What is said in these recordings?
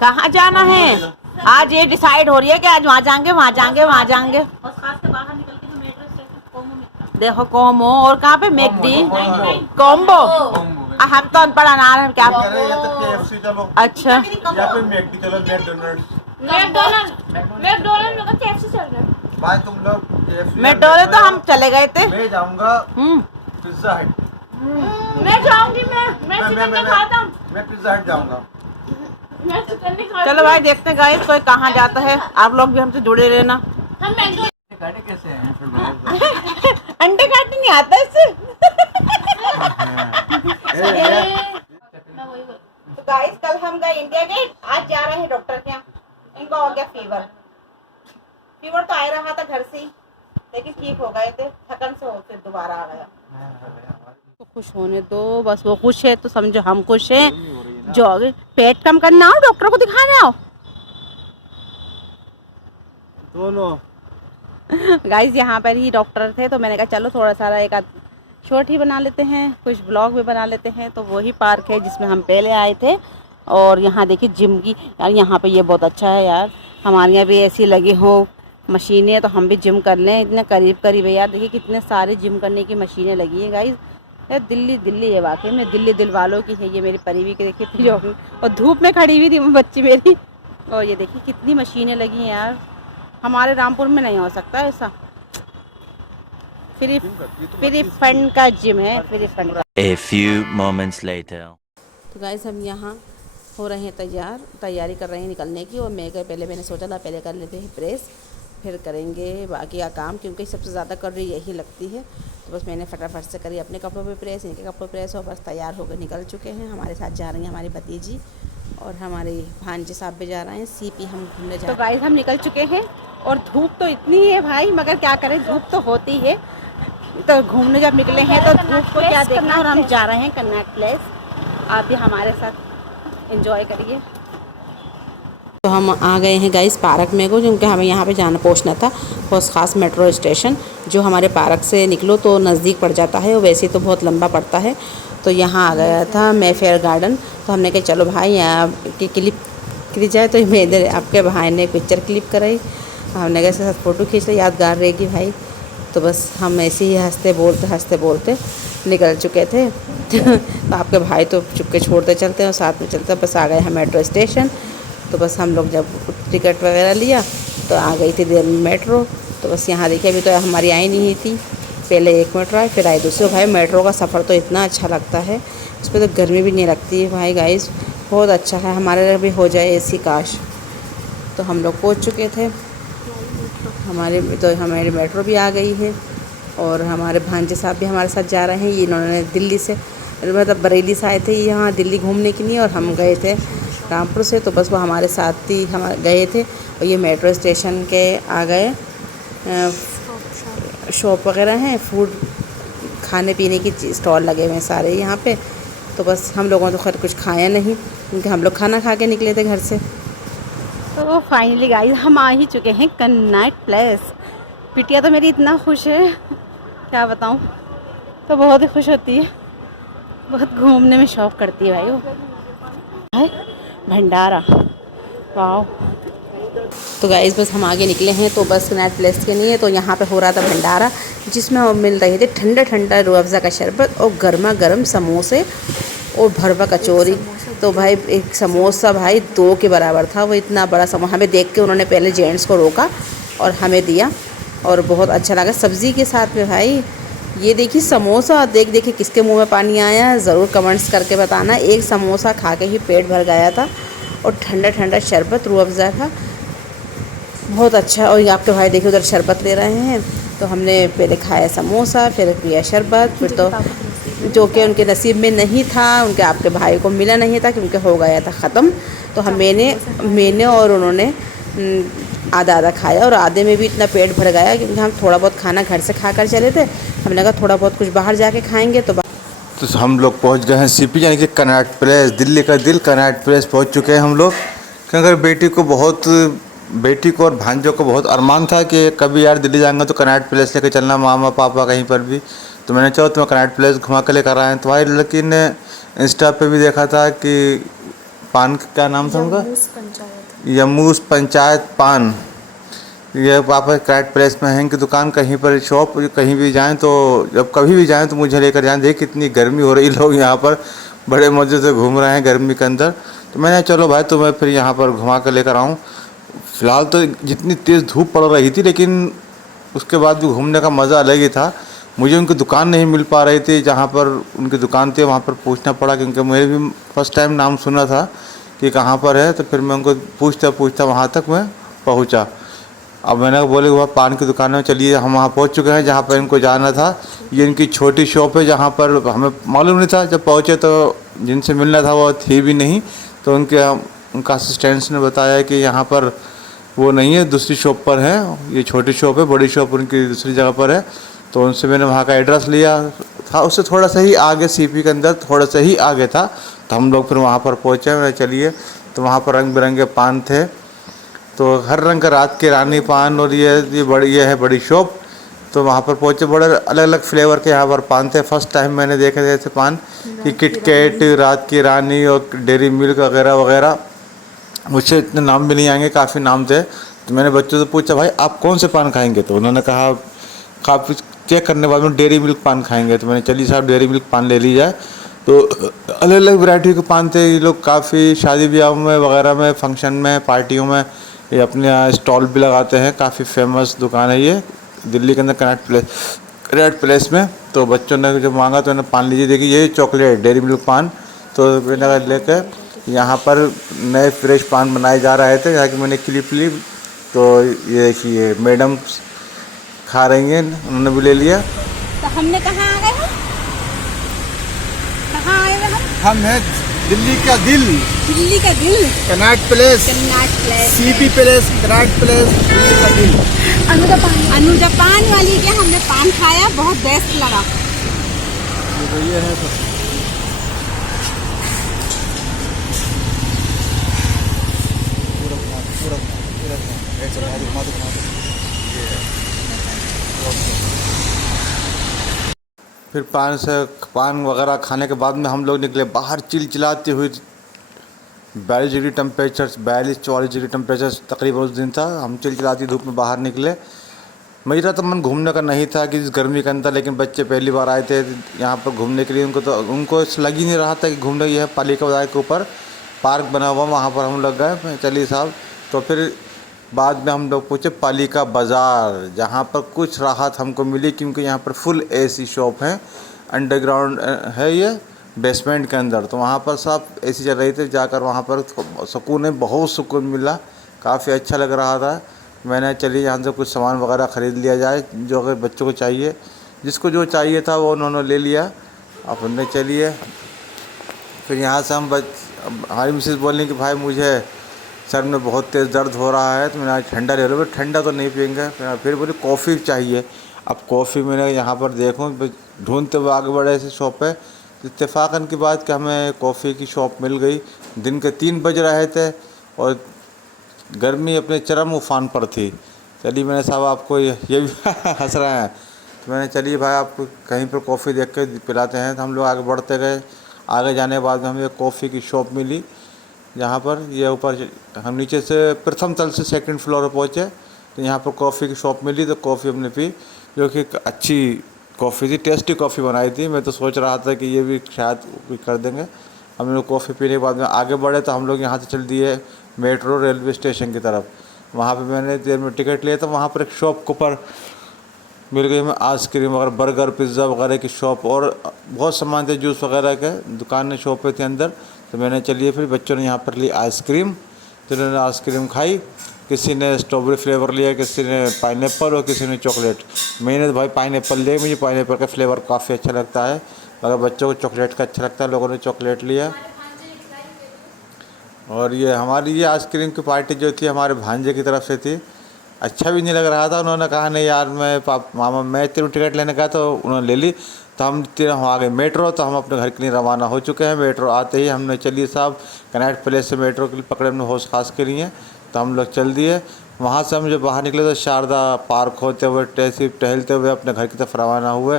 कहाँ जाना है? आज ये डिसाइड हो रही है कि आज वहाँ जाएंगे, वहाँ जाएंगे, वहाँ जाएंगे। देखो कोमो और कहाँ पे मैकडी कॉम्बो। हम तो अनपढ़ अनार हैं क्या। अच्छा या फिर मैकडी चलो, भाई तुम लोग मैकडोनल्ड तो हम चले गए थे। मैं जाऊंगा पिज्जा हट। मैं जाऊंगी। मैं चिकन नहीं खाता। मैं पिज्जा हट जाऊंगा। मैं चिकन नहीं खाता। चलो भाई देखते हैं गाइस कोई कहाँ जाता है। आप लोग भी हमसे जुड़े रहना। हम मैंगो काटे कैसे हैं? अंडे काटने नहीं आता इससे। तो गाइस कल हम गए इंडिया गेट, आज जा रहे हैं डॉक्टर के यहाँ। इनको हो गया फीवर तो आ रहा था घर से ही, लेकिन ठीक हो गए थे। थकन से हो फिर दोबारा आ गया। तो खुश होने दो बस, वो खुश है तो समझो हम खुश हैं। जो पेट कम करना हो डॉक्टर को दिखाने आओ दोनों। गाइस यहाँ पर ही डॉक्टर थे तो मैंने कहा चलो थोड़ा सा एक आध शॉर्ट ही बना लेते हैं, कुछ ब्लॉग भी बना लेते हैं। तो वही पार्क है जिसमें हम पहले आए थे। और यहाँ देखिए जिम की यार, यहाँ पे ये बहुत अच्छा है यार। हमारे यहाँ भी ऐसी लगी हो मशीनें तो हम भी जिम कर लें। इतने करीब करीब है यार। देखिए कितने सारे जिम करने की मशीनें लगी हैं गाइस। यार दिल्ली है वाकई में, दिल वालों की है ये। मेरी परीवी की देखिए जॉगिंग, और धूप में खड़ी हुई थी बच्ची मेरी। और ये देखिए कितनी मशीनें लगी हैं यार। हमारे रामपुर में नहीं हो सकता ऐसा। फ्री फंड का जिम है, फ्री फंड का। A few moments later. तो गाइस हम यहाँ हो रहे हैं तैयारी कर रहे हैं निकलने की। और मैंने सोचा था पहले कर लेते हैं प्रेस, फिर करेंगे बाकी का काम, क्योंकि सबसे ज़्यादा कर रही यही लगती है। तो बस मैंने फटाफट से करी अपने कपड़ों पे प्रेस, इनके कपड़ों पे प्रेस, और बस तैयार होकर निकल चुके हैं। हमारे साथ जा रही हैं हमारी भतीजी और हमारे भांजे साहब भी जा रहे हैं। सीपी हम घूमने जा रहे हैं। तो गाइस हम निकल चुके हैं और धूप तो इतनी है भाई, मगर क्या करें, धूप तो होती है। तो घूमने जब निकले हैं तो धूप को क्या देखना। और हम जा रहे हैं कन्नट प्लेस। आप भी हमारे साथ एंजॉय करिए। तो हम आ गए हैं गाइस पार्क में को, क्योंकि हमें यहाँ पे जाना पहुँचना था बहुत ख़ास मेट्रो स्टेशन, जो हमारे पार्क से निकलो तो नज़दीक पड़ जाता है, और वैसे तो बहुत लंबा पड़ता है। तो यहाँ आ गया था मेफेयर गार्डन। तो हमने कहा चलो भाई यहाँ की क्लिप खींच जाए। तो मैं इधर आपके भाई ने पिक्चर क्लिप कराई, हमने कहा साथ फ़ोटो खींच ली, यादगार रहेगी भाई। तो बस हम ऐसे ही हंसते बोलते निकल चुके थे। तो आपके भाई तो चुपके छोड़ते चलते हैं और साथ में चलते। बस आ गए हम मेट्रो स्टेशन। तो बस हम लोग जब टिकट वगैरह लिया तो आ गई थी देर में मेट्रो। तो बस यहाँ देखिए अभी तो हमारी आई नहीं थी, पहले एक मेट्रो आई फिर आई दूसरी। भाई मेट्रो का सफ़र तो इतना अच्छा लगता है, उस पर तो गर्मी भी नहीं लगती है भाई। गाइस बहुत अच्छा है, हमारे लिए भी हो जाए ऐसी काश। तो हम लोग पहुँच चुके थे, हमारी मेट्रो भी आ गई है। और हमारे भांजे साहब भी हमारे साथ जा रहे हैं। ये इन्होंने दिल्ली से मतलब बरेली से आए थे यहाँ दिल्ली घूमने के लिए, और हम गए थे रामपुर से। तो बस वो हमारे साथ ही हम गए थे। और ये मेट्रो स्टेशन के आ गए शॉप वगैरह हैं, फूड खाने पीने की स्टॉल लगे हुए हैं सारे यहाँ पे। तो बस हम लोगों ने तो खैर कुछ खाया नहीं, क्योंकि हम लोग खाना खा के निकले थे घर से। तो फाइनली गाइस हम आ ही चुके हैं कन्नट प्लेस। बिटिया तो मेरी इतना खुश है क्या बताऊँ, तो बहुत ही खुश होती है, बहुत घूमने में शौक़ करती है भाई वो। भंडारा वाह। तो गाइस बस हम आगे निकले हैं तो बस कन्नट प्लेस के लिए। तो यहाँ पे हो रहा था भंडारा, जिसमें मिल रहे थे ठंडा रूह अफ़ज़ा का शरबत और गर्मा गर्म समोसे और भरवा कचौरी। तो भाई एक समोसा भाई 2 के बराबर था, वो इतना बड़ा समोसा। हमें देख के उन्होंने पहले जेंट्स को रोका और हमें दिया, और बहुत अच्छा लगा सब्ज़ी के साथ में भाई। ये देखिए समोसा देखिए किसके मुंह में पानी आया है, ज़रूर कमेंट्स करके बताना। एक समोसा खा के ही पेट भर गया था, और ठंडा शरबत रूह अफ़ज़ा था, बहुत अच्छा। और ये आपके भाई देखिए उधर शरबत ले रहे हैं। तो हमने पहले खाया समोसा, फिर पिया शरबत, फिर तो जो कि उनके नसीब में नहीं था, उनके आपके भाई को मिला नहीं था क्योंकि हो गया था ख़त्म। तो मैंने और उन्होंने आधा खाया, और आधे में भी इतना पेट भर गया क्योंकि हम थोड़ा बहुत खाना घर से खा कर चले थे। हमने कहा थोड़ा बहुत कुछ बाहर जाके खाएंगे। तो हम लोग पहुंच गए हैं सीपी यानी कि कन्नट प्लेस, दिल्ली का दिल कन्नट प्लेस पहुंच चुके हैं हम लोग। क्योंकि बेटी को और भांजों को बहुत अरमान था कि कभी यार दिल्ली जाएंगे तो कन्नट प्लेस लेके चलना, मामा पापा कहीं पर भी। तो मैंने चलो तुम्हें कन्नट प्लेस घुमा के लेकर आए हैं। तो भाई लड़की ने इंस्टा पे भी देखा था कि पान का क्या नाम था उनका? जम्मूस पंचायत। यमूस पंचायत पान। ये वापस कनॉट प्लेस में है कि दुकान, कहीं पर शॉप कहीं भी जाएं तो जब कभी भी जाएं तो मुझे लेकर जाएं। देख कितनी गर्मी हो रही, लोग यहाँ पर बड़े मज़े से घूम रहे हैं गर्मी के अंदर। तो मैंने चलो भाई तुम्हें फिर यहाँ पर घुमा कर लेकर आऊँ। फ़िलहाल तो जितनी तेज़ धूप पड़ रही थी लेकिन उसके बाद भी घूमने का मज़ा अलग ही था। मुझे उनकी दुकान नहीं मिल पा रही थी, जहाँ पर उनकी दुकान थी वहाँ पर पूछना पड़ा, क्योंकि मुझे भी फर्स्ट टाइम नाम सुना था कि कहाँ पर है। तो फिर मैं उनको पूछता पूछता वहाँ तक मैं पहुँचा। अब मैंने बोले वहाँ पान की दुकान में चलिए, हम वहाँ पहुँच चुके हैं जहाँ पर इनको जाना था। ये इनकी छोटी शॉप है जहाँ पर हमें मालूम नहीं था, जब पहुँचे तो जिनसे मिलना था वो थी भी नहीं। तो उनका असिस्टेंट्स ने बताया कि यहाँ पर वो नहीं है, दूसरी शॉप पर है, ये छोटी शॉप है, बड़ी शॉप उनकी दूसरी जगह पर है। तो उनसे मैंने वहाँ का एड्रेस लिया था, उससे थोड़ा सा ही आगे सीपी के अंदर थोड़ा सा ही आगे था। तो हम लोग फिर वहाँ पर पहुँचे। मैंने चलिए, तो वहाँ पर रंग बिरंगे पान थे, तो हर रंग का रात की रानी पान, और ये है बड़ी शॉप। तो वहाँ पर पहुँचे, बड़े अलग अलग फ्लेवर के यहाँ पर पान थे। फर्स्ट टाइम मैंने देखे थे ऐसे पान कि किटकैट, रात की रानी और डेयरी मिल्क वगैरह वगैरह। मुझे इतने नाम भी नहीं आएंगे, काफ़ी नाम थे। तो मैंने बच्चों से पूछा भाई आप कौन से पान खाएंगे? तो उन्होंने कहा काफ़ी चेक करने के बाद में डेयरी मिल्क पान खाएंगे। तो मैंने चलिए साहब डेयरी मिल्क पान ले ली जाए। तो अलग अलग वैरायटी के पान थे। ये लोग काफ़ी शादी ब्याह में वगैरह में, फंक्शन में, पार्टियों में ये अपने यहाँ स्टॉल भी लगाते हैं। काफ़ी फेमस दुकान है ये दिल्ली के अंदर कनॉट प्लेस में। तो बच्चों ने जब मांगा तो मैंने पान लीजिए, देखिए ये चॉकलेट डेयरी मिल्क पान। तो मैंने लेकर यहाँ पर नए फ्रेश पान बनाए जा रहे थे, यहाँ की मैंने क्लिप ली। तो ये देखिए मैडम खा रही हैं, उन्होंने भी ले लिया। तो हमने कहाँ आ गए हम? कहाँ आए हुए हम हैं दिल्ली का दिल, दिल्ली का दिल, Connaught Place, Connaught Place, CP Place, Connaught Place, Delhi का दिल। अनुजा पान वाली के हमने पान खाया, बहुत बेस्ट लगा। ये है तो फिर पान वगैरह खाने के बाद में हम लोग निकले बाहर। चिलचिलाती हुई 42 डिग्री टेम्परेचर, 42-44 डिग्री टेम्परेचर तकरीबन उस दिन था। हम चिलचिलाती धूप में बाहर निकले। मेरा तो मन घूमने का नहीं था कि इस गर्मी के अंदर, लेकिन बच्चे पहली बार आए थे यहाँ पर घूमने के लिए। उनको लग ही नहीं रहा था कि घूमने, यह है पालिका बाजार के ऊपर पार्क बना हुआ, वहाँ पर हम लोग गए। चलिए साहब, तो फिर बाद में हम लोग पहुँचे पालिका बाज़ार, जहाँ पर कुछ राहत हमको मिली, क्योंकि यहाँ पर फुल एसी शॉप है, अंडरग्राउंड है ये बेसमेंट के अंदर। तो वहाँ पर सब एसी चल रही थी। जाकर वहाँ पर सुकून है, बहुत सुकून मिला, काफ़ी अच्छा लग रहा था। मैंने चलिए यहाँ से कुछ सामान वगैरह ख़रीद लिया जाए, जो अगर बच्चों को चाहिए, जिसको जो चाहिए था वो उन्होंने ले लिया। अपने चलिए फिर यहाँ से हमारी मिसेस बोलने कि भाई मुझे सर में बहुत तेज़ दर्द हो रहा है, तो मैंने आज ठंडा ले लो। ठंडा तो नहीं पियेंगे। फिर बोले कॉफ़ी चाहिए। अब कॉफ़ी मैंने यहाँ पर देखूँ, ढूंढते हुए आगे बढ़े ऐसे शॉप पे। इत्तेफाकन की बात कि हमें कॉफ़ी की शॉप मिल गई। दिन के 3 बज रहे थे और गर्मी अपने चरम उफान पर थी। चलिए मैंने साहब आपको ये भी हंस रहे हैं। तो मैंने चलिए भाई आपको कहीं पर कॉफ़ी देख के पिलाते हैं। तो हम लोग आगे बढ़ते गए। आगे जाने के बाद में हमें कॉफ़ी की शॉप मिली, जहाँ पर ये ऊपर हम नीचे से प्रथम तल से सेकंड फ्लोर पर पहुँचे। तो यहाँ पर कॉफ़ी की शॉप मिली, तो कॉफ़ी हमने पी, जो कि अच्छी कॉफ़ी थी, टेस्टी कॉफ़ी बनाई थी। मैं तो सोच रहा था कि ये भी शायद कर देंगे। हम लोग कॉफ़ी पीने के बाद में आगे बढ़े, तो हम लोग यहाँ से चल दिए मेट्रो रेलवे स्टेशन की तरफ। वहाँ पे मैंने देर में टिकट लिया, तो वहाँ पर एक शॉप के ऊपर मिल गई हमें आइसक्रीम वगैरह, बर्गर, पिज़्ज़ा वगैरह की शॉप, और बहुत सामान थे, जूस वगैरह के दुकान शॉप पे थे अंदर। तो मैंने चलिए फिर बच्चों ने यहाँ पर ली आइसक्रीम, तो उन्होंने आइसक्रीम खाई। किसी ने स्ट्रॉबेरी फ्लेवर लिया, किसी ने पाइनएप्पल और किसी ने चॉकलेट। मैंने तो भाई पाइनएप्पल लिया, मुझे पाइनएप्पल का फ्लेवर काफ़ी अच्छा लगता है, मगर बच्चों को चॉकलेट का अच्छा लगता है। लोगों ने चॉकलेट लिया। और ये हमारी ये आइसक्रीम की पार्टी जो थी हमारे भांजे की तरफ से थी। अच्छा भी नहीं लग रहा था। उन्होंने कहा नहीं यार मैं तेरे टिकट लेने का, तो उन्होंने ले ली। तो हम आ गए मेट्रो। तो हम अपने घर के लिए रवाना हो चुके हैं। मेट्रो आते ही हमने चलिए साहब कनॉट प्लेस से मेट्रो के लिए पकड़े, हमने होश खास के लिए। तो हम लोग चल दिए। वहाँ से हम जब बाहर निकले तो शारदा पार्क होते हुए टहलते हुए अपने घर की तरफ रवाना हुए।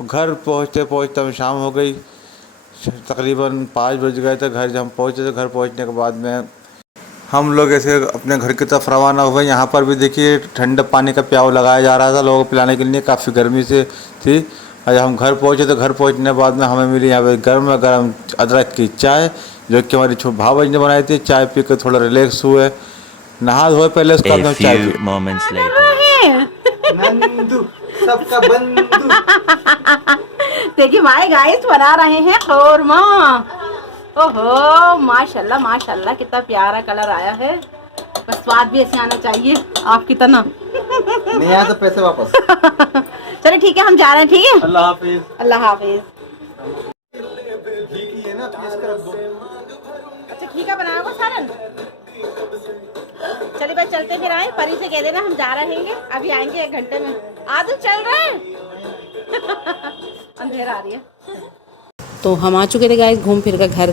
घर पहुँचते पहुँचते हम शाम हो गई। तकरीबन 5 बज गए थे। घर जब हम पहुँचे तो घर पहुँचने के बाद में हम लोग ऐसे अपने घर की तरफ रवाना हुए। यहाँ पर भी देखिए ठंडा पानी का प्याऊ लगाया जा रहा था लोगों को पिलाने के लिए, काफ़ी गर्मी से थी। और जब हम घर पहुँचे तो घर पहुँचने के बाद में हमें मिली यहाँ पे गर्म गर्म अदरक की चाय, जो कि हमारी भावज ने बनाई थी। चाय पी कर थोड़ा रिलैक्स हुए, नहा धोए पहले उसके बाद A में चाय few P. moments later. Nandu सबका बंधु। देखिए माय गाइस बना रहे हैं कौरमा। ओहो माशाल्लाह माशाल्लाह कितना प्यारा कलर आया है। बस स्वाद भी ऐसे आना चाहिए आपकी तरह। नहीं आया तो पैसे वापस। चलो ठीक है हम जा रहे हैं। ठीक है अल्लाह हाफिज। अल्लाह हाफिज। घी की है ना, पीस कर रख दो। अच्छा घी का बनाया होगा सालन। चलिए भाई चलते फिर आए। परी से कह देना हम जा रहे हैं, अभी आएंगे 1 घंटे में। आदू चल रहा है। अंधेरा आ रही है। तो हम आ चुके थे गाइस घूम फिर कर घर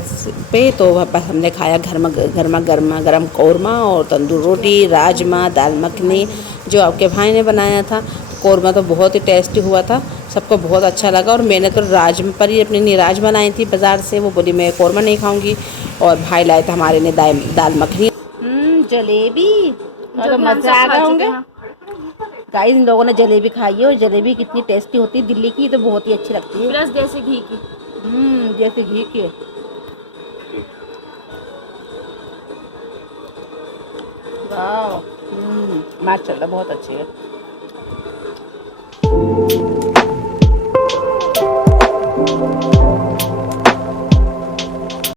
पे। तो बस हमने खाया गर्मा गर्म कौरमा और तंदूर रोटी, राजमा, दाल मखनी जो आपके भाई ने बनाया था। कौरमा तो बहुत ही टेस्टी हुआ था, सबको बहुत अच्छा लगा। और मैंने तो परी अपने लिए राजमा लाई थी बाज़ार से, वो बोली मैं कौरमा नहीं खाऊंगी। और भाई लाए थे हमारे ने दाल मखनी, जलेबी। तो मज़ा आ गए होंगे गाइस। इन लोगों ने जलेबी खाई है और जलेबी कितनी टेस्टी होती है, दिल्ली की तो बहुत ही अच्छी लगती है, प्लस देसी घी की। जैसे घी के। वाह माशाल्लाह बहुत अच्छी है।